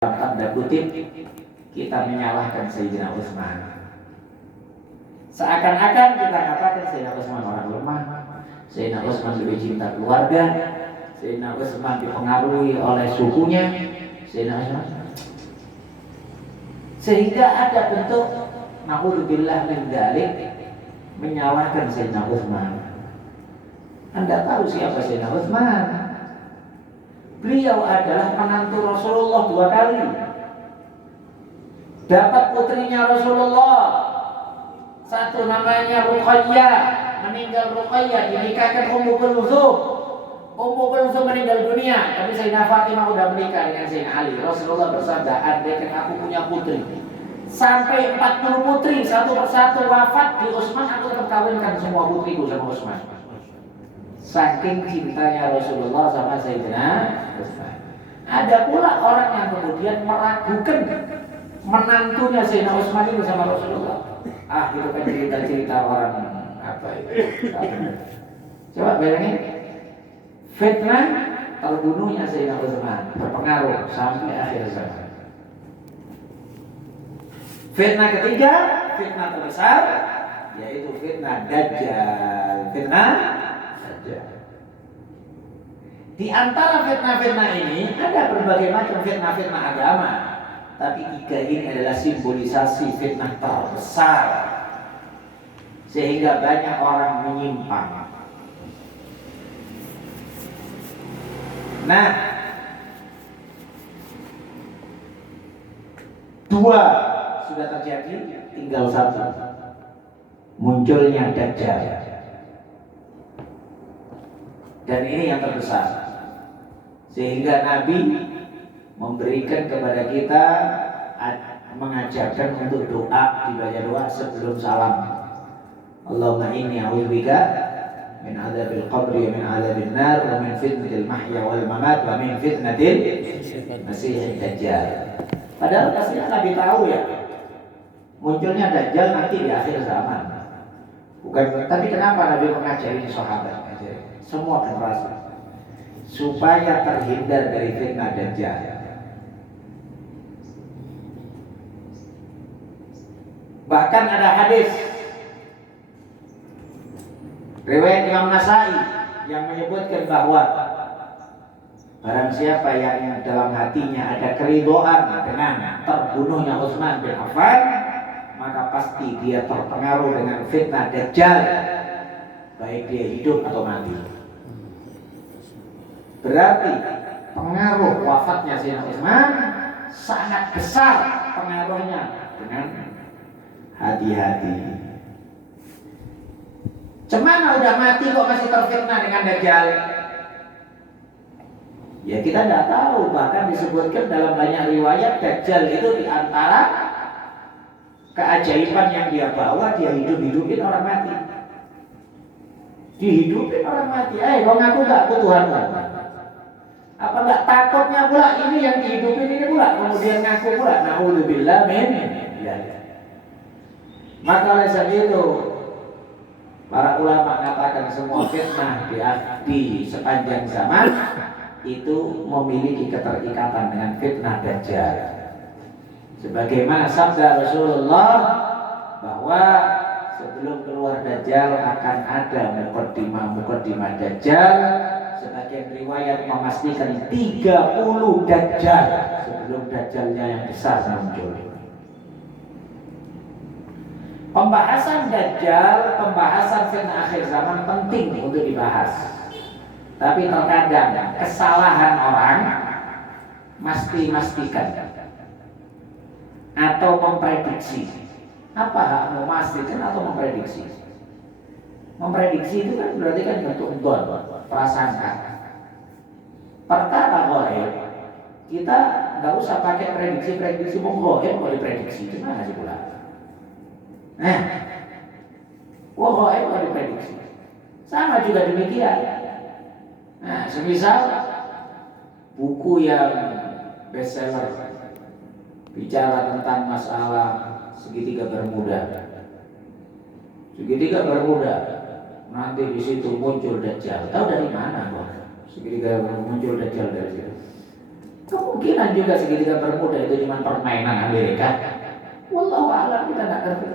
tanda kutip kita menyalahkan Sayyidina Utsman. Seakan-akan kita katakan Sayyidina Utsman orang lemah, Sayyidina Utsman lebih cinta keluarga, Sayyidina Utsman dipengaruhi oleh sukunya, Sayyidina Utsman. Sehingga ada bentuk naudzubillah min dzalik menyalahkan Sayyidina Utsman. Anda tahu siapa Sayyidina Utsman? Beliau adalah menantu Rasulullah 2 kali. Dapat putrinya Rasulullah. Satu namanya Ruqayyah, meninggal Ruqayyah, dinikahkan Ummu Kulthum. Ummu Kulthum meninggal dunia, tapi Sayyidina Fatimah udah menikah dengan Sayyidina Ali. Rasulullah bersabda, andaikan aku punya putri sampai 40 putri satu persatu wafat di Utsman, aku tetap kawinkan semua putriku sama Utsman. Saking cintanya Rasulullah sama Sayyidina Utsman. Ada pula orang yang kemudian meragukan menantunya Sayyidina Utsman itu sama Rasulullah. Itu kan cerita-cerita orang apa itu? Coba bayangin, fitnah terbunuhnya Sayyidina Utsman berpengaruh sampai akhir zaman. Fitnah ketiga, fitnah terbesar, yaitu fitnah Dajjal. Fitnah di antara fitnah-fitnah ini ada berbagai macam fitnah-fitnah agama, tapi 3 ini adalah simbolisasi fitnah terbesar sehingga banyak orang menyimpang. Nah, 2 sudah terjadi, tinggal 1, munculnya Dajjal. Dan ini yang terbesar, sehingga Nabi memberikan kepada kita, mengajarkan untuk doa, dibaca doa sebelum salam. Allahumma inni a'udzubika min adzabil qabri wa min adzabil nar wa min fitnatil mahya wal mamat wa min fitnatil masiihid dajjal. Padahal pastinya Nabi tahu ya, munculnya Dajjal nanti di akhir zaman. Bukan, tapi kenapa Nabi mengajari sahabat? Semua generasi supaya terhindar dari fitnah Dajjal. Bahkan ada hadis riwayat Imam Nasai yang menyebutkan bahwa barang siapa yang dalam hatinya ada keridhaan dengan terbunuhnya Utsman bin Affan, maka pasti dia terpengaruh dengan fitnah Dajjal, baik dia hidup atau mati. Berarti pengaruh wafatnya Sayyidina Utsman sangat besar pengaruhnya dengan hati-hati. Cemana udah mati kok masih terfitnah dengan Dajjal? Ya kita tidak tahu, bahkan disebutkan dalam banyak riwayat Dajjal itu diantara keajaiban yang dia bawa, dia hidup-hidupin orang mati. Dihidupin orang mati. Kau ngaku gak aku Tuhanmu? Apa enggak takutnya pula ini yang dihidupin ini pula kemudian ngaku pula naudzubillah min dzalik. Maka oleh sebab itu para ulama mengatakan semua fitnah di sepanjang zaman itu memiliki keterikatan dengan fitnah Dajjal. Sebagaimana sabda Rasulullah bahwa sebelum keluar Dajjal akan ada mukaddimah Dajjal. Sebagian riwayat memastikan 30 Dajjal sebelum Dajjalnya yang besar muncul. Pembahasan Dajjal, pembahasan fitnah akhir zaman penting untuk dibahas. Tapi terkadang kesalahan orang memastikan atau memprediksi. Apa hak memastikan atau memprediksi? Memprediksi itu kan berarti kan bentuk don, prasangka. Perkara ghaib kita nggak usah pakai prediksi ghaib mau diprediksi gimana sih pula? Ghaib mau diprediksi. Sama juga demikian. Nah, semisal buku yang bestseller bicara tentang masalah segitiga Bermuda. Segitiga Bermuda. Nanti di situ muncul Dajjal. Tahu dari mana kok? Segitiga muncul Dajjal dari situ. Kemungkinan juga segitiga bermuda itu cuma permainan Amerika. Wallahu a'lam, kita nggak ngerti.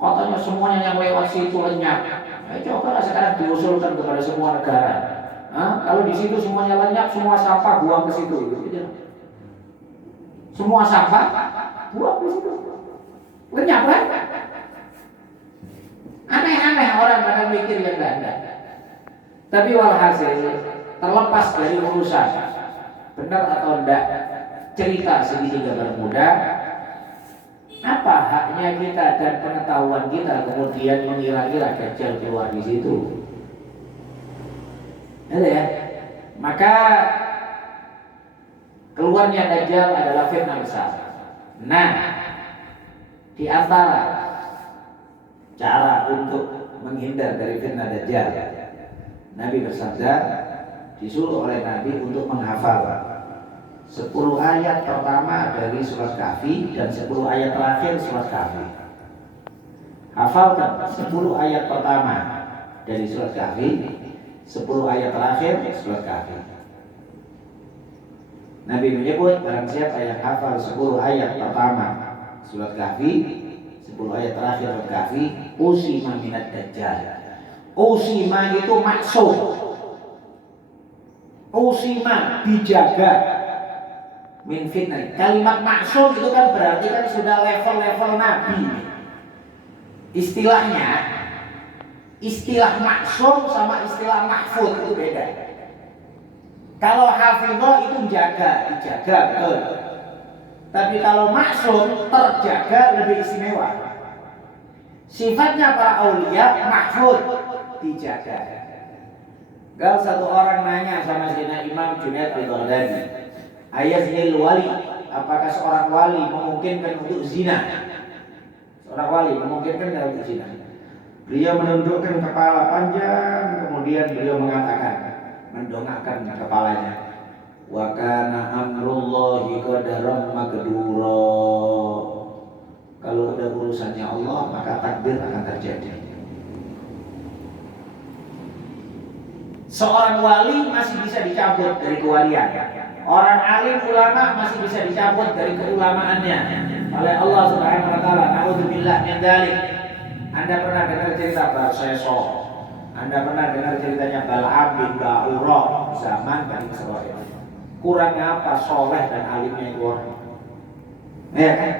Katanya semuanya yang lewat situ lenyap. Coba sekarang diusulkan kepada semua negara. Kalau di situ semuanya lenyap, semua sampah buang ke situ, gitu. Semua sampah buang ke situ. Lenyap kan? Aneh-aneh orang pada mikir yang enggak ada. Tapi walhasil, terlepas dari urusan benar atau enggak cerita segitiga bermuda, apa haknya kita dan pengetahuan kita kemudian mengira-ngira Dajjal keluar di situ? Ada ya? Maka keluarnya Dajjal adalah fitnah besar. Nah, di antara cara untuk menghindar dari fitnah Dajjal, Nabi bersabda, disuruh oleh Nabi untuk menghafal 10 ayat pertama dari surat Kahfi dan 10 ayat terakhir surat Kahfi. Hafalkan 10 ayat pertama dari surat Kahfi, 10 ayat terakhir surat Kahfi. Nabi menyebut barang siapa yang hafal 10 ayat pertama surat Kahfi, 10 ayat terakhir surat Kahfi, usima minad Dajjal. Usima itu maksum. Usima dijaga min fitnah. Kalimat maksum itu kan berarti kan sudah level-level Nabi. Istilahnya, istilah maksum sama istilah mahfud itu beda. Kalau hafidhah itu dijaga betul. Tapi kalau maksum terjaga lebih istimewa. Sifatnya para aulia mahfud dijaga. Kalau satu orang nanya sama Sayyidina Imam Junaid al-Baghdadi, ayaznil wali, apakah seorang wali memungkinkan untuk zina? Seorang wali memungkinkan untuk zina. Beliau menundukkan kepala panjang, kemudian beliau mengatakan, mendongakkan kepalanya, wa kana amrullahi qadaran maqdura. Kalau udah urusannya Allah, maka takdir akan terjadi. Seorang wali masih bisa dicabut dari kewalian. Orang alim ulama masih bisa dicabut dari keulamaannya oleh Allah Subhanahu wa taala. Nauzubillah min dzalik. Anda pernah dengar cerita Barseso? Anda pernah dengar ceritanya Bal'am bin Ba'ura zaman Bani Israil? Kurangnya apa soleh dan alimnya itu orang? Ya kan?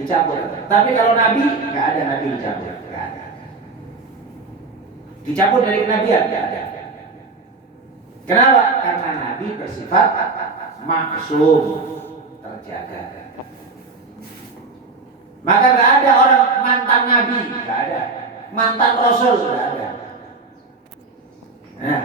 Dicabut. Tapi kalau Nabi, nggak ada Nabi dicabut. Nggak ada. Dicabut dari kenabian, nggak ada. Kenapa? Karena Nabi bersifat maksum, terjaga. Maka nggak ada orang mantan Nabi, nggak ada. Mantan Rasul, nggak ada. Nah,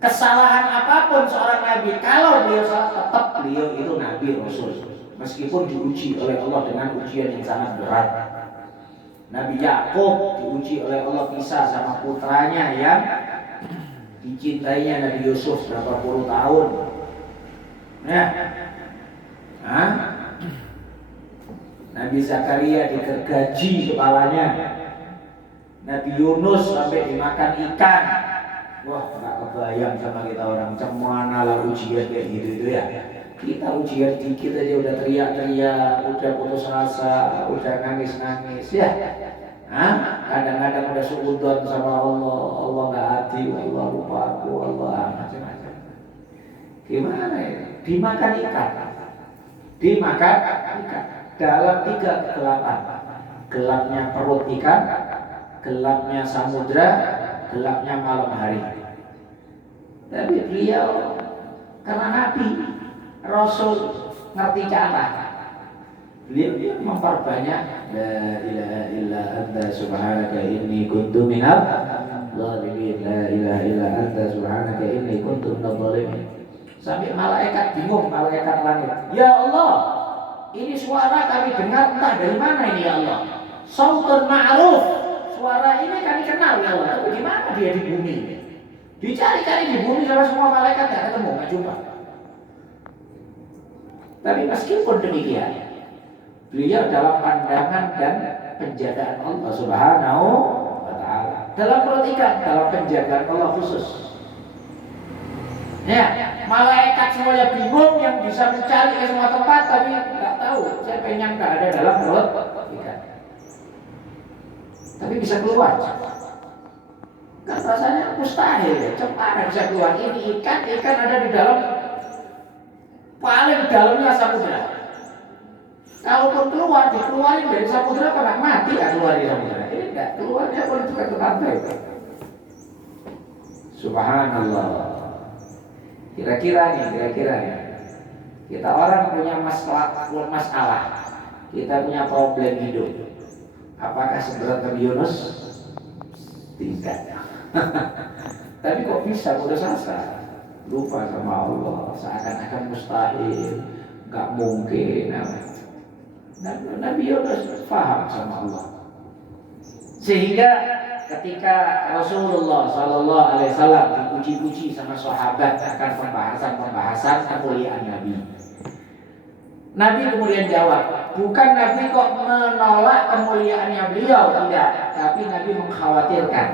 kesalahan apapun seorang Nabi, kalau beliau salah, tetap beliau itu Nabi Rasul. Meskipun diuji oleh Allah dengan ujian yang sangat berat. Nabi Yakub diuji oleh Allah pisah sama putranya yang dicintainya Nabi Yusuf berapa puluh tahun. Nabi Zakaria digergaji kepalanya. Nabi Yunus sampai dimakan ikan. Wah, nggak kebayang sama kita orang, cemana lah ujian kayak gitu ya. Kita ujian dikit aja udah teriak-teriak, udah putus asa, udah nangis-nangis ya. Kadang-kadang udah suudzon sama Allah, Allah nggak adil, Allah lupa aku, Allah macam-macam. Gimana ya? Dimakan ikan, dalam 3 kegelapan. Gelapnya perut ikan, gelapnya samudra, gelapnya malam hari. Tapi beliau karena Nabi Rasul ngerti cara. Beliau memperbanyak la ilaha illa anta subhanaka inni kuntu minal zalimin, la ilaha illa anta subhanaka inni kuntu minal zalimin. Sampai malaikat bingung, malaikat langit. Ya Allah, ini suara kami dengar entah dari mana ini ya Allah. Sautun ma'ruf. Suara ini kami kenal ya Allah, tapi di mana dia di bumi? Dicari-cari di bumi sama semua malaikat nggak ketemu, nggak jumpa. Tapi meskipun demikian, beliau dalam pandangan dan penjagaan Allah Subhanahu wa taala, dalam perhatikan dalam penjagaan Allah khusus. Ya, malaikat semuanya bingung, yang bisa mencari ke semua tempat tapi nggak tahu. Saya pengen nggak ada dalam perut ikan, tapi bisa keluar. Kan rasanya mustahil ya, cepat bisa keluar. Ini ikan ada di dalam, paling dalamnya samudra. Kalaupun keluar, dikeluarin dari samudra pernah mati nggak keluar di samudra? Ini nggak keluarnya pun juga ke pantai. Subhanallah. Kira-kira nih, kita orang punya masalah, kita punya problem hidup. Apakah seberat Nabi Yunus? Tidak. Tapi kok bisa putus asa, lupa sama Allah, seakan-akan mustahil, nggak mungkin. Nabi Yunus paham sama Allah, sehingga ketika Rasulullah SAW dipuji-puji sama sahabat akan pembahasan kemuliaan Nabi kemudian jawab, bukan Nabi kok menolak kemuliaannya beliau, tidak, tapi Nabi mengkhawatirkan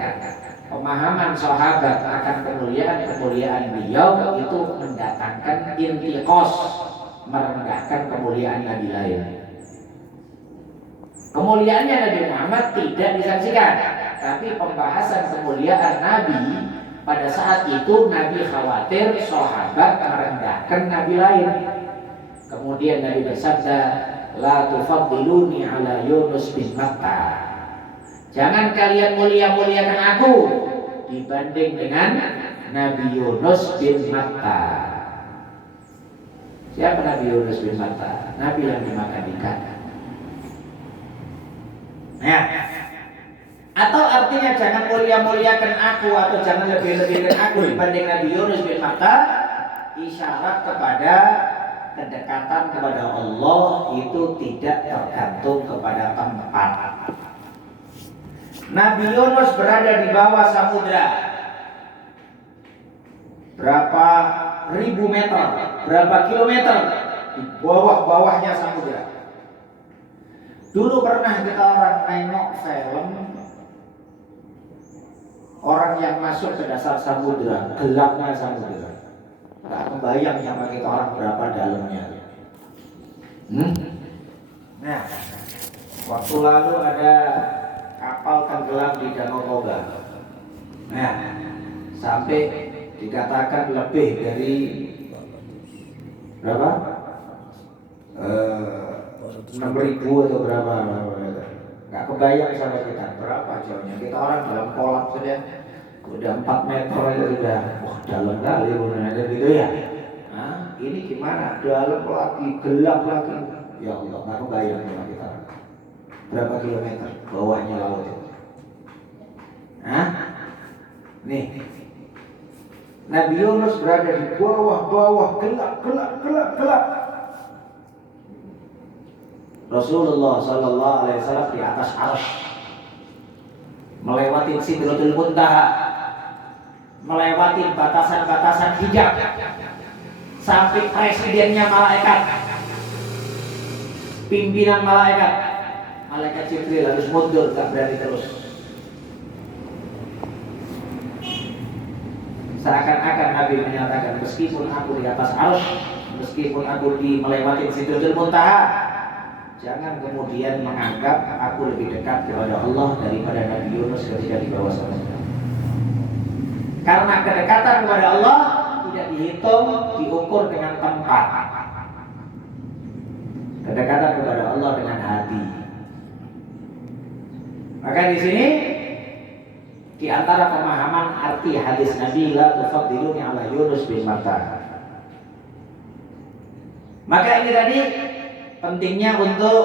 pemahaman sahabat akan kemuliaan beliau itu mendatangkan intiqos, merendahkan kemuliaan Nabi lain. Kemuliaannya Nabi Muhammad tidak disaksikan, tapi pembahasan kemuliaan Nabi pada saat itu Nabi khawatir sahabat merendahkan Nabi lain. Kemudian Nabi bersabda, la tufaddiluni ala Yunus bin Matta. Jangan kalian mulia-muliakan aku dibanding dengan Nabi Yunus bin Matta. Siapa Nabi Yunus bin Matta? Nabi yang dimakan ikan. Ya. Atau artinya jangan mulia-muliakan aku atau jangan lebih-lebihkan aku dibanding Nabi Yunus bin Matta, isyarat kepada kedekatan kepada Allah itu tidak tergantung kepada tempat. Nabi Yunus berada di bawah samudra, berapa ribu meter, berapa kilometer di bawah-bawahnya samudra. Dulu pernah kita orang nengok film orang yang masuk ke dasar samudra, gelapnya samudra. Tak kebayang sama kita orang berapa dalamnya. Nah, waktu lalu ada kapal tenggelam di Danau Toba. Nah, sampai dikatakan lebih dari berapa? 6.000 atau berapa? Gak kebayang sama kita berapa jauhnya. Kita orang dalam kolam saja udah 4 meter aja sudah, wah dalam kali benar gitu ya. Nah, ini gimana? Dalam lagi, gelap lagi. Ya Allah, nggak kebayang sama kita. Berapa kilometer bawahnya laut itu? Nah, nih Nabi Yunus berada di bawah, gelap. Rasulullah Sallallahu Alaihi Wasallam di atas arsy, melewati Sidratul Muntaha, melewati batasan-batasan hijab, sampai presidennya malaikat, pimpinan malaikat Jibril harus mundur, tak berani terus. Seakan-akan Nabi menyatakan, meskipun aku di atas arsy, meskipun aku melewati Sidratul Muntaha, jangan kemudian menganggap aku lebih dekat kepada Allah daripada Nabi Yunus ketika di bawah samudra. Karena kedekatan kepada Allah tidak dihitung, diukur dengan tempat. Kedekatan kepada Allah dengan hati. Maka di sini di antara pemahaman arti hadis Nabi, la tufaddiluni ala Yunus bin Matta. Maka ini tadi pentingnya untuk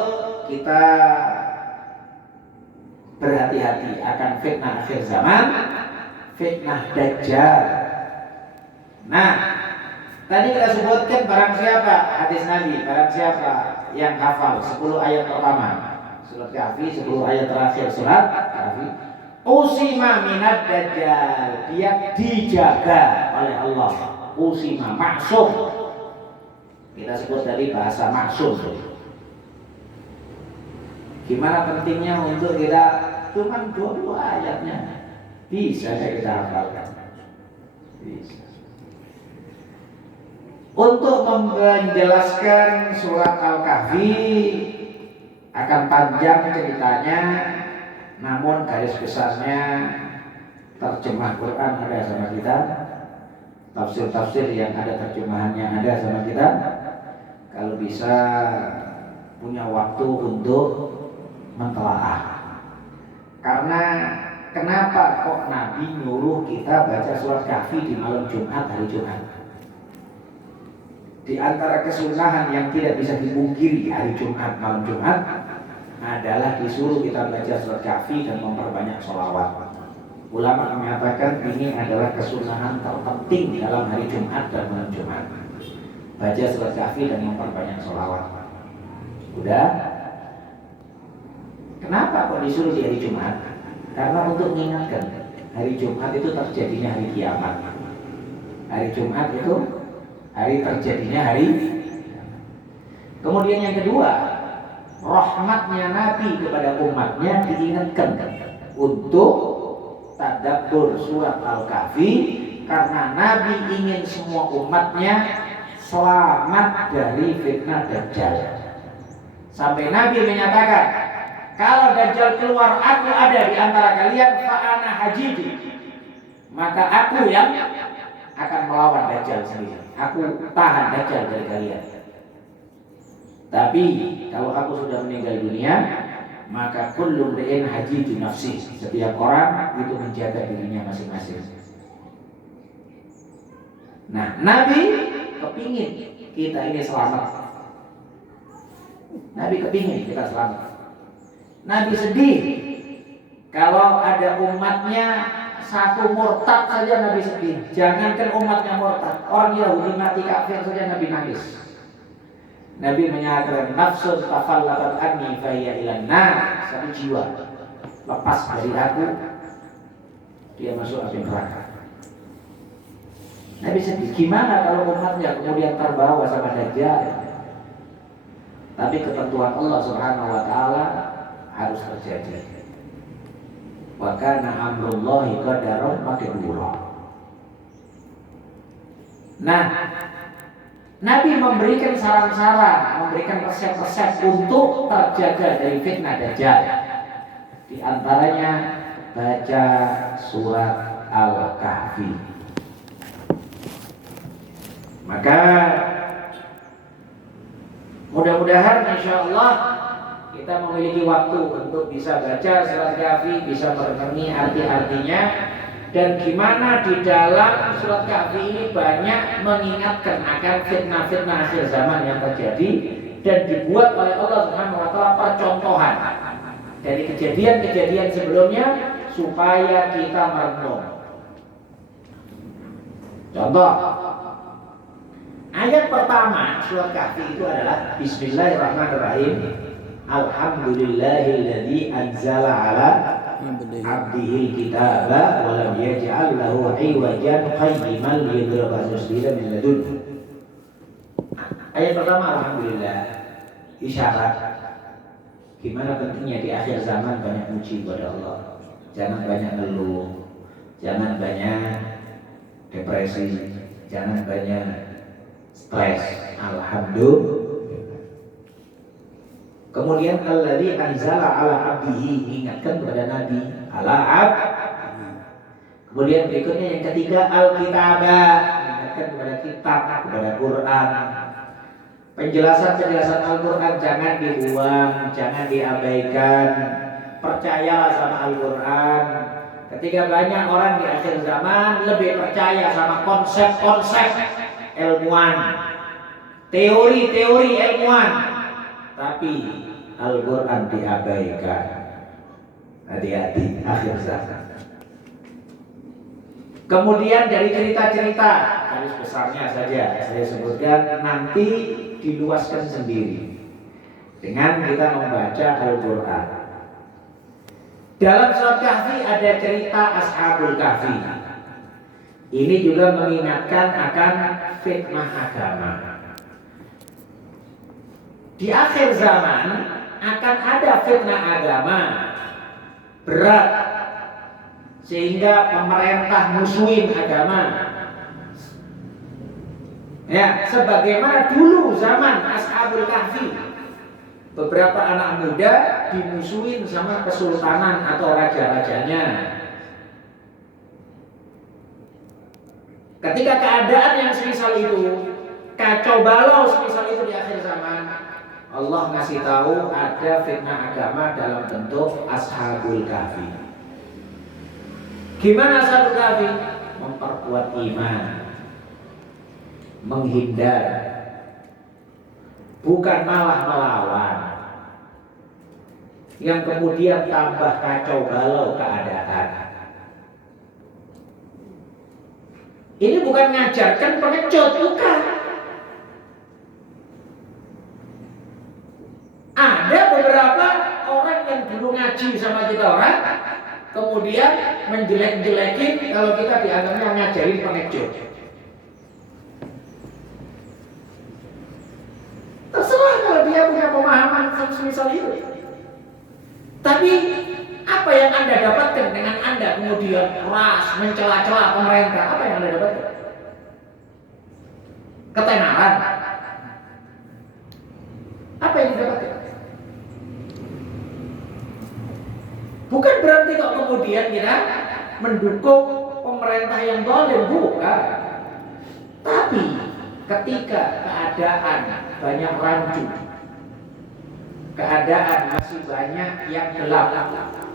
kita berhati-hati akan fitnah akhir zaman, fitnah Dajjal. Nah, tadi kita sebutkan barang siapa hadis Nabi, barang siapa yang hafal 10 ayat pertama surat Kahfi, 10 ayat terakhir surat Kahfi, usima minad Dajjal, dia dijaga oleh Allah. Usima, maksum. Kita sebut dari bahasa maksum. Gimana pentingnya untuk kita cuman 22 ayatnya bisa kita hafalkan. Bisa. Untuk menjelaskan surat Al-Kahfi akan panjang ceritanya, namun garis besarnya terjemah Quran ada sama kita, tafsir-tafsir yang ada terjemahannya ada sama kita. Kalau bisa punya waktu untuk mentelaah. Karena kenapa kok Nabi nyuruh kita baca surat Kahfi di malam Jumat, hari Jumat? Di antara kesunahan yang tidak bisa dipungkiri hari Jumat, malam Jumat adalah disuruh kita baca surat Kahfi dan memperbanyak sholawat. Ulama mengatakan ini adalah kesunahan terpenting dalam hari Jumat dan malam Jumat. Baca surat Kahfi dan memperbanyak sholawat. Udah? Kenapa kok disuruh di hari Jumat? Karena untuk mengingatkan hari Jumat itu terjadinya hari kiamat. Hari Jumat itu hari terjadinya hari. Kemudian yang kedua, rahmatnya Nabi kepada umatnya diingatkan untuk tadabbur surat Al-Kahfi, karena Nabi ingin semua umatnya selamat dari fitnah Dajjal. Sampai Nabi menyatakan, kalau Dajjal keluar, aku ada di antara kalian, fa'ana hajiji, maka aku yang akan melawan Dajjal sendiri. Aku tahan Dajjal dari kalian. Tapi kalau aku sudah meninggal dunia, maka kullu mri'in hajiju nafsi. Setiap orang itu menjaga dirinya masing-masing. Nah, Nabi kepingin kita ini selamat. Nabi kepingin kita selamat. Nabi sedih kalau ada umatnya satu murtad saja, Nabi sedih. Jangankan umatnya murtad, orang Yahudi mati kafir saja Nabi nangis. Nabi menyatakan, nafsun tafallaqat anni fa hiya ilan nar. Satu jiwa lepas dari aku, dia masuk api neraka. Nabi sedih. Gimana kalau umatnya kemudian terbawa sama Dajjal? Tapi ketentuan Allah Subhanahu wa taala harus terjadi. Wa kana amrullahi qadaran maqdura. Nah, Nabi memberikan saran-saran, memberikan resep-resep untuk terjaga dari fitnah Dajjal. Di antaranya baca surat Al-Kahfi. Maka mudah-mudahan insyaallah kita memiliki waktu untuk bisa baca surat Kahfi, bisa merenungi arti-artinya, dan gimana di dalam surat Kahfi ini banyak mengingatkan akan fitnah-fitnah akhir zaman yang terjadi, dan dibuat oleh Allah Subhanahu wa taala percontohan dari kejadian-kejadian sebelumnya supaya kita merenung. Contoh, ayat pertama surat Kahfi itu adalah Bismillahirrahmanirrahim. Alhamdulillahilladzi anzala ala abdihil kitaba wa lam yaj'al lahu 'iwajan qayyiman liyudhira ba'sa min ladun. Ayat pertama alhamdulillah, isyarat gimana pentingnya di akhir zaman banyak muji kepada Allah. Jangan banyak ngeluh, jangan banyak depresi, jangan banyak stres. Alhamdulillah. Kemudian alladzi anzala ala abdihi, ingatkan kepada Nabi ala abd. Kemudian berikutnya yang ketiga al-kitaba, ingatkan kepada kitab, kepada Quran. Penjelasan-penjelasan Al-Quran jangan dibuang, jangan diabaikan. Percayalah sama Al-Quran. Ketika banyak orang di akhir zaman lebih percaya sama konsep-konsep ilmuwan, teori-teori ilmuwan, tapi Al-Quran diabaikan. Hati-hati akhir zaman. Kemudian dari cerita-cerita, garis besarnya saja saya sebutkan, nanti diluaskan sendiri dengan kita membaca Al-Quran. Dalam surat Kahfi ada cerita Ashabul Kahfi. Ini juga mengingatkan akan fitnah agama. Di akhir zaman akan ada fitnah agama berat, sehingga pemerintah musuhin agama. Ya, sebagaimana dulu zaman Ashabul Kahfi, beberapa anak muda dimusuhin sama kesultanan atau raja-rajanya. Ketika keadaan yang semisal itu, kacau balau semisal itu di akhir zaman, Allah ngasih tahu ada fitnah agama dalam bentuk Ashabul Kahfi. Gimana Ashabul Kahfi? Memperkuat iman, menghindar, bukan malah melawan, yang kemudian tambah kacau balau keadaan. Ini bukan ngajarkan pengecut, bukan. Ada beberapa orang yang dulu ngaji sama kita orang, kemudian menjelek-jelekin kalau kita dianggapnya ngajarin pengecut. Terserah kalau dia punya pemahaman semisal itu. Tapi apa yang Anda dapatkan dengan Anda kemudian keras mencela-cela pemerintah? Apa yang Anda dapatkan? Ketenaran. Apa yang didapatkan? Bukan berarti kok kemudian kita mendukung pemerintah yang zalim, bukan. Tapi ketika keadaan banyak rancu, keadaan masih banyak yang gelap,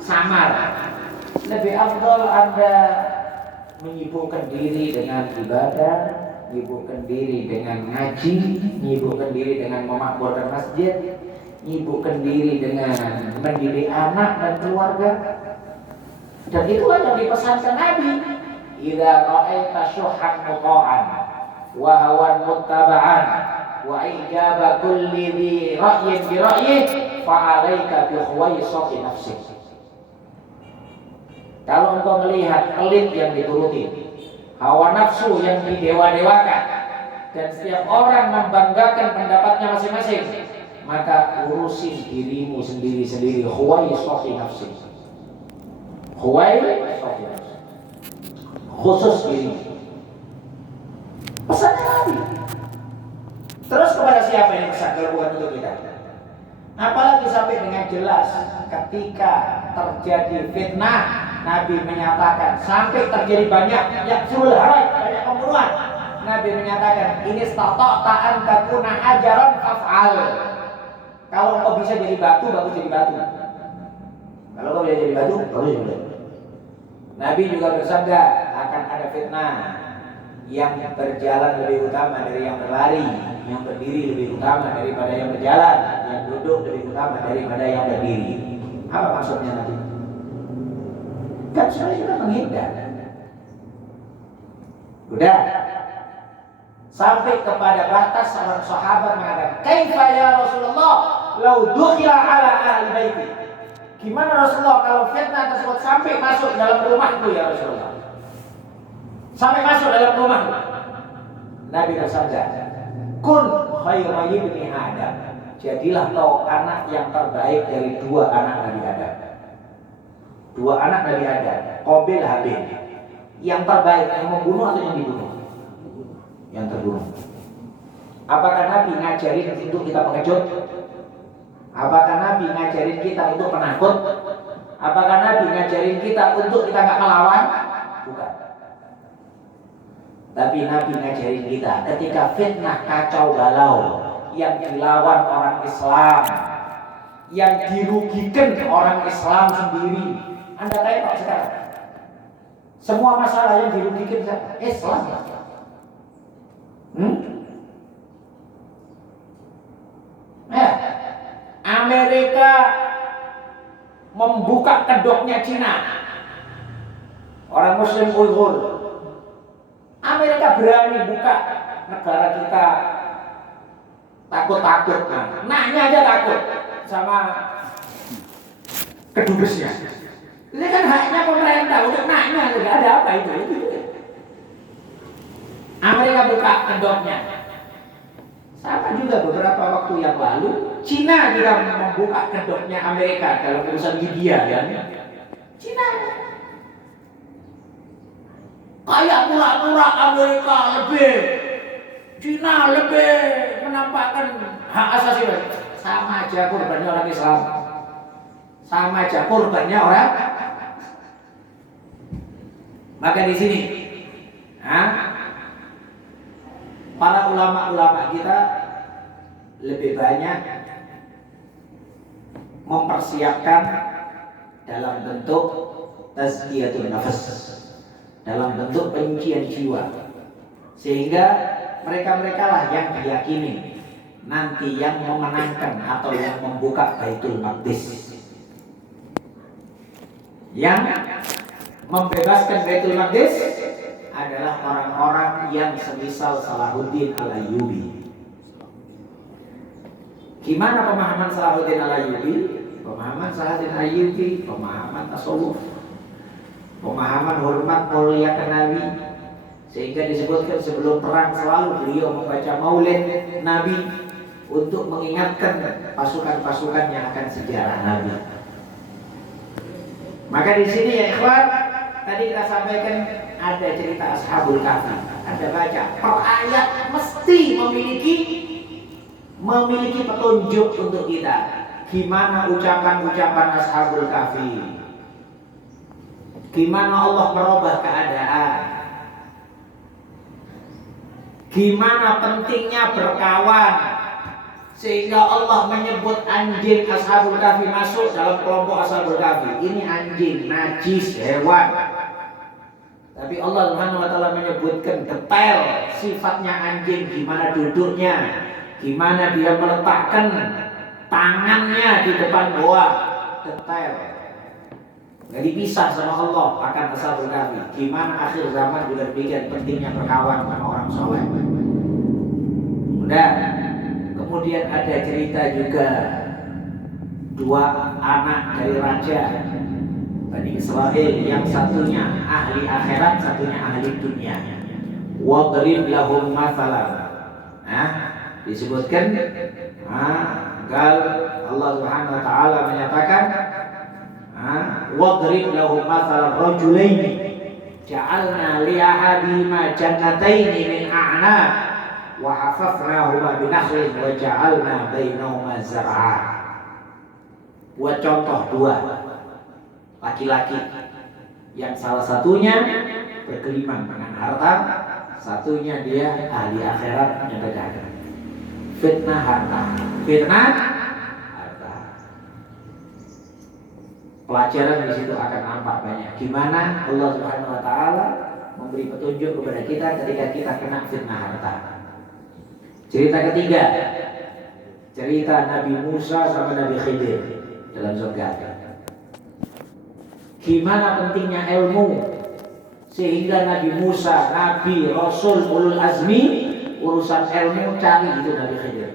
samar, lebih afdal Anda menyibukkan diri dengan ibadah, menyibukkan diri dengan ngaji, menyibukkan diri dengan memakmurkan masjid, menyibukkan diri dengan mendidik anak dan keluarga. Dan itulah yang dipesankan Nabi, idza ra'aita syuhhan muqa'an wa hawan muttaba'an wa ijaba kulli dhi ra'yin bi ra'yih fa 'alaika bi khuwaisati nafsik. Kalau engkau melihat elit yang dituruti, hawa nafsu yang didewa-dewakan, dan setiap orang membanggakan pendapatnya masing-masing, maka urusin dirimu sendiri-sendiri. Khuwaisati nafsik. Khuwaisati nafsik. Khusus diri. Pesannya Nabi. Terus kepada siapa ini pesan kalau bukan untuk kita? Apalagi sampai dengan jelas ketika terjadi fitnah, Nabi menyatakan sampai terjadi banyak yaksul haraj, banyak pembunuhan. Nabi menyatakan ini stata'ta an takuna hajaran faf'al. Kalau kau bisa jadi batu, bagus jadi batu. Kalau kau bisa jadi batu, bagus jadi batu. Nabi juga bersabda akan ada fitnah yang berjalan lebih utama dari yang berlari, yang berdiri lebih utama daripada yang berjalan, yang duduk lebih utama daripada yang berdiri. Apa maksudnya nanti? Kan sebenarnya kita menghindar. Udah. Sampai kepada batas sahabat mengatakan, "Kaifa ya Rasulullah, law dukhila ala ahli baiti." Gimana Rasulullah kalau fitnah tersebut sampai masuk dalam rumahku ya Rasulullah? Sampai masuk dalam rumah. Nabi bersabda, "Kun khairu ibni Adam." Jadilah kau anak yang terbaik dari dua anak Nabi Adam. Dua anak Nabi Adam, Qabil Habil. Yang terbaik yang membunuh atau yang dibunuh? Yang terbunuh. Apakah Nabi ngajarin untuk kita pengecut? Apakah Nabi ngajarin kita untuk penakut? Apakah Nabi ngajarin kita untuk kita nggak melawan? Bukan. Tapi Nabi ngajarin kita ketika fitnah kacau balau yang dilawan orang Islam, yang dirugikan orang Islam sendiri. Anda tengok sekarang, semua masalah yang dirugikan Islam. Amerika membuka kedoknya Cina, orang Muslim Uighur. Amerika berani buka, negara kita takut-takut, nanya aja takut sama kedubesnya. Ini kan haknya pemerintah untuk nanya, tidak ada apa itu. Amerika buka kedoknya. Sama juga beberapa waktu yang lalu, Cina juga membuka kedoknya Amerika dalam urusan Libya, ya. Cina. Kayak pura-pura Amerika lebih Cina lebih menampakkan hak asasi manusia. Sama aja korbannya orang Islam. Sama aja korbannya orang. Maka di sini, para ulama-ulama kita lebih banyak mempersiapkan dalam bentuk tazkiyatun nafas, dalam bentuk penyucian jiwa, sehingga mereka-mereka lah yang diyakini nanti yang memenangkan atau yang membuka Baitul Maqdis, yang membebaskan Baitul Maqdis adalah orang-orang yang semisal Salahuddin Al-Ayyubi. Gimana pemahaman Salahuddin Al-Ayyubi? Pemahaman Salahuddin Al-Ayyubi, pemahaman tasawuf, pemahaman hormat mulia ke Nabi, sehingga disebutkan sebelum perang selalu beliau membaca maulid Nabi untuk mengingatkan pasukan-pasukan yang akan sejarah Nabi. Maka di sini ya ikhwan, tadi kita sampaikan ada cerita Ashabul Kahfi. Anda baca per ayat mesti memiliki petunjuk untuk kita. Gimana ucapan-ucapan Ashabul Kahfi? Gimana Allah merubah keadaan? Gimana pentingnya berkawan? Sehingga Allah menyebut anjing Ashabul Kahfi masuk dalam kelompok Ashabul Kahfi. Ini anjing, najis, hewan. Tapi Allah Subhanahu wa taala menyebutkan detail sifatnya anjing, gimana duduknya, gimana dia meletakkan tangannya di depan goa, detail. Nggak dipisah sama Allah akan Ashabul Kahfi. Gimana akhir zaman juga demikian pentingnya berkawan sama orang soleh. Udah. Kemudian ada cerita juga dua anak dari raja Bani Israel, yang satunya ahli akhirat, satunya ahli dunia. Wadrib lahum mathalan. Disebutkan gal Allah Subhanahu wa taala menyatakan wadrib lahum mathalan rajulaini ja'alna li ahadihima jannataini min a'nab wa hafafnahuma binakhlin wa ja'alna bainahuma zar'a. Buat contoh dua laki-laki yang salah satunya bergelimang dengan harta, satunya dia ahli akhirat yang berdagang. Fitnah harta. Pelajaran di situ akan nampak banyak. Gimana Allah Subhanahu wa taala memberi petunjuk kepada kita ketika kita kena fitnah harta. Cerita ketiga, cerita Nabi Musa sama Nabi Khidir dalam surga. Gimana pentingnya ilmu, sehingga Nabi Musa, Nabi, Rasul, Ulul Azmi, urusan ilmu cari itu Nabi Khidir.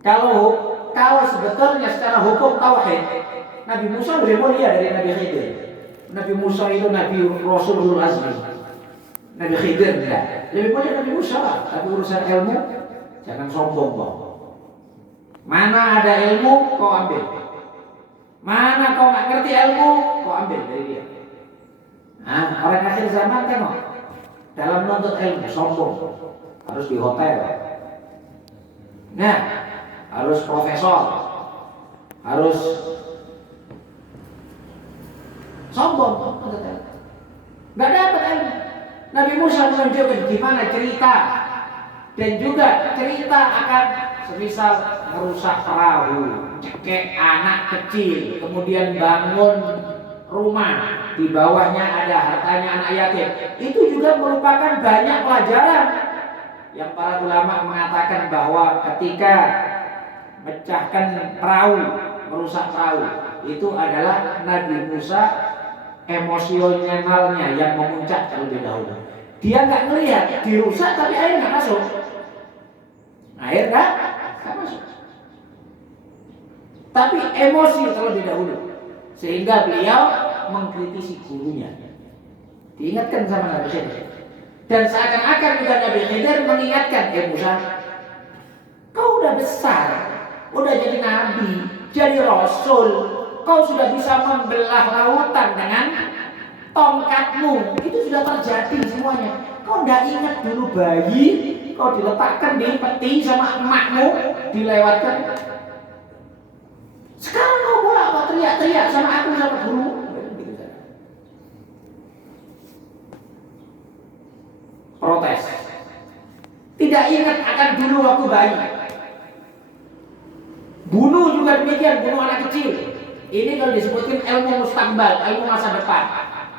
Kalau sebetulnya secara hukum tauhid, Nabi Musa lebih mulia dari Nabi Khidir. Nabi Musa itu Nabi, Rasul, Ulul Azmi. Nabi Khidir enggak. Lebih mulia Nabi Musa lah. Tapi urusan ilmu jangan sombong kok. Mana ada ilmu kau ambil. Mana kau nggak ngerti ilmu kau ambil dari dia. Orang akhir zaman tengok dalam menuntut ilmu sombong. Harus di hotel. Harus profesor. Harus sombong. Nggak dapat ilmu. Nabi Musa menunjukkan gimana cerita, dan juga cerita akan semisal merusak perahu, cekek anak kecil, kemudian bangun rumah, di bawahnya ada hartanya anak yatim. Itu juga merupakan banyak pelajaran yang para ulama mengatakan bahwa ketika mecahkan perahu, merusak perahu, itu adalah Nabi Musa emosionalnya yang memuncak terlebih dahulu. Dia nggak ngelihat dirusak tapi air nggak masuk. Air nggak masuk. Tapi emosi terlebih dahulu, sehingga beliau mengkritisi gurunya. Diingatkan sama Nabi Khidir. Dan seakan-akan juga Nabi Khidir mengingatkan, Musa, kau udah besar, udah jadi nabi, jadi rasul. Kau sudah bisa membelah lautan dengan tongkatmu. Itu sudah terjadi semuanya. Kau tidak ingat dulu bayi, kau diletakkan di peti sama emakmu, dilewatkan. Sekarang kau bolak teriak-teriak sama aku sama guru. Protes. Tidak ingat akan dulu waktu bayi. Bunuh juga demikian, bunuh anak kecil. Ini kalau disebutkan ilmu mustaqbal, ilmu masa depan.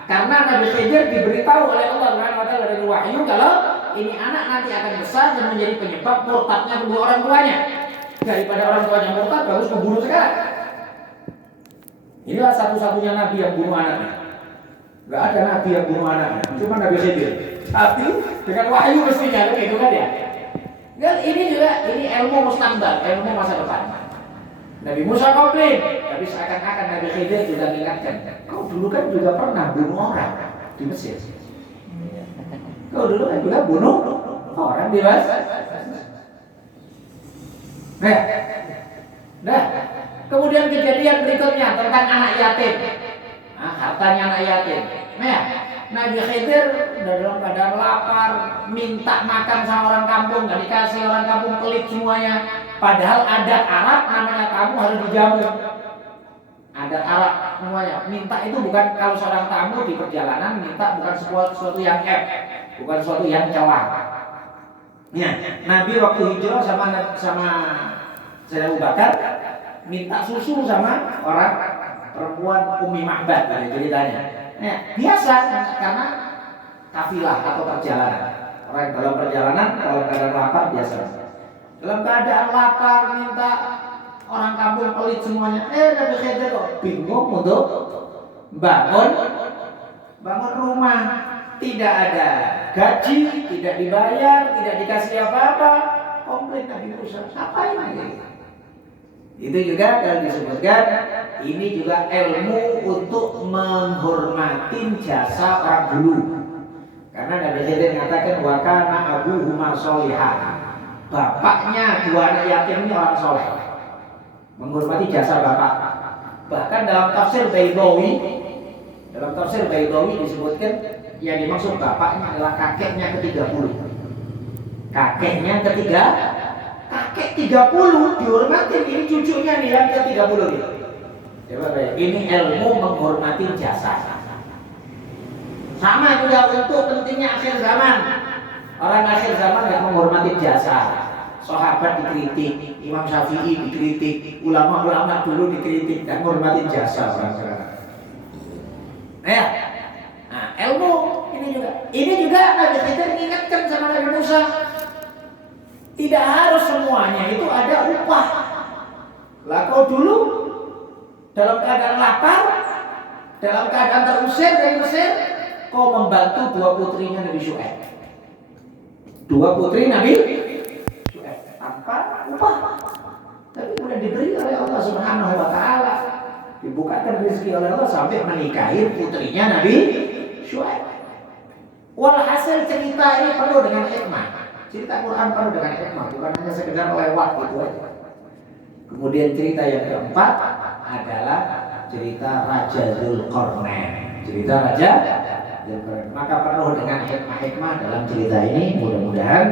Karena Nabi Khidir diberitahu oleh Allah Subhanahu wa taala dari wahyu kalau ini anak nanti akan besar dan menjadi penyebab murtadnya kedua orang tuanya. Daripada orang tuanya murtad, bagus membunuh sekarang. Inilah satu-satunya nabi yang bunuh anaknya. Gak ada nabi yang bunuh anaknya, cuma Nabi Khidir. Tapi dengan wahyu mestinya begitu kan ya. Dan ini juga ilmu mustaqbal, ilmu masa depan. Nabi Musa komplain, tapi seakan-akan Nabi Khidir juga mengingatkan, kau dulu kan juga pernah bunuh orang di Mesir. Kau dulu kan juga bunuh orang di Mesir. Nah, kemudian kejadian berikutnya tentang anak yatim. Nah, hartanya anak yatim. Nah, Nabi Khidir dalam keadaan lapar, minta makan sama orang kampung, gak dikasih, orang kampung pelit semuanya. Padahal adat Arab namanya tamu harus dijamu. Adat Arab semuanya. Minta itu bukan kalau seorang tamu di perjalanan minta bukan sesuatu yang bukan sesuatu yang celah. Ya, Nabi waktu hijrah sama Sayyidina Abu Bakar minta susu sama orang perempuan Ummi Mahbad ceritanya. Ya, biasa karena kafilah atau perjalanan. Orang dalam perjalanan kalau keadaan lapar biasa. Dalam keadaan lapar minta orang kampung pelit semuanya. Nabi Khidir kok bingung untuk bangun rumah, tidak ada gaji, tidak dibayar, tidak dikasih apa-apa. Komplain Nabi Musa, apa ini? Itu juga kalau disebutkan ini juga ilmu untuk menghormati jasa orang dulu. Karena Nabi Khidir mengatakan wa kana abuhuma sholihan. Bapaknya dua anak yatim ini orang soleh, menghormati jasa bapak. Bahkan dalam tafsir Baydawi disebutkan yang dimaksud bapaknya adalah kakeknya ke-30. Kakek 30 dihormati, ini cucunya nih yang ke-30 nih. Ini ilmu menghormati jasa. Sama juga untuk pentingnya akhir zaman. Orang akhir zaman nggak menghormati jasa. Sahabat dikritik, Imam Syafi'i dikritik, ulama-ulama dulu dikritik, dan menghormati jasa orang sekarang. Nah, ilmu ini juga Nabi Khidir mengingatkan sama Nabi Musa. Tidak harus semuanya itu ada upah. Lah kau dulu dalam keadaan lapar, dalam keadaan terusir dari Mesir, kau membantu dua putrinya Nabi Syuaib. Dua putri Nabi Syuaib tanpa upah, tapi kemudian diberi oleh Allah Subhanahu wa taala, dibukakan rezeki oleh Allah sampai menikahi putrinya Nabi Syuaib. Walhasil cerita ini penuh dengan hikmah. Cerita Quran penuh dengan hikmah, bukan hanya sekedar lewat gitu aja. Kemudian cerita yang keempat adalah cerita Raja Dzulqarnain. Cerita Raja Dzulqarnain. Maka penuh dengan hikmah-hikmah dalam cerita ini. Mudah-mudahan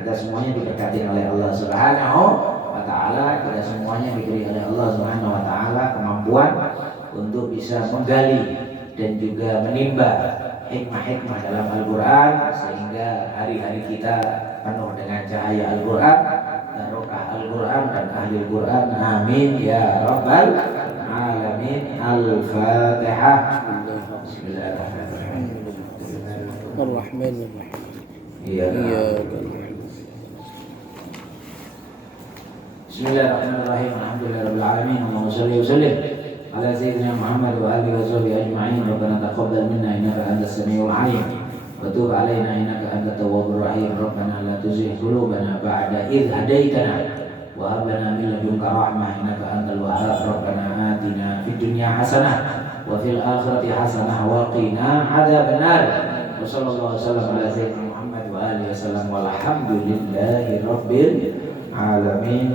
kita semuanya diberkati oleh Allah Subhanahu wa taala, kita semuanya diberi oleh Allah Subhanahu wa taala kemampuan untuk bisa menggali dan juga menimba hikmah-hikmah dalam Al-Quran, sehingga hari-hari kita penuh dengan cahaya Al-Quran, barokah Al-Quran dan ahli Al-Quran. Amin ya rabbal alamin. Al-Fatihah. Bismillahirrahmanirrahim. Ar-Rahmanirrahim. Bismillahirrahmanirrahim. Alhamdulillahirabbil alamin. Allahumma shalli wa sallim ala sayyidina Muhammad wa alihi wa sahbihi ajma'in. Rabbana taqabbal minna innaka antas samiul 'alim wa tub 'alaina innaka antat tawwabur rahim. Rabbana la tuzigh qulubana ba'da idh hadaitana wa hab lana min ladunka rahmah innaka antal wahhab. Rabbana atina fid dunya hasanah wa fil akhirati hasanah wa qina adzabannar. Wa sallallahu wasallam ala sayyidina Muhammad wa alihi wasallam walhamdulillahi rabbil alamin.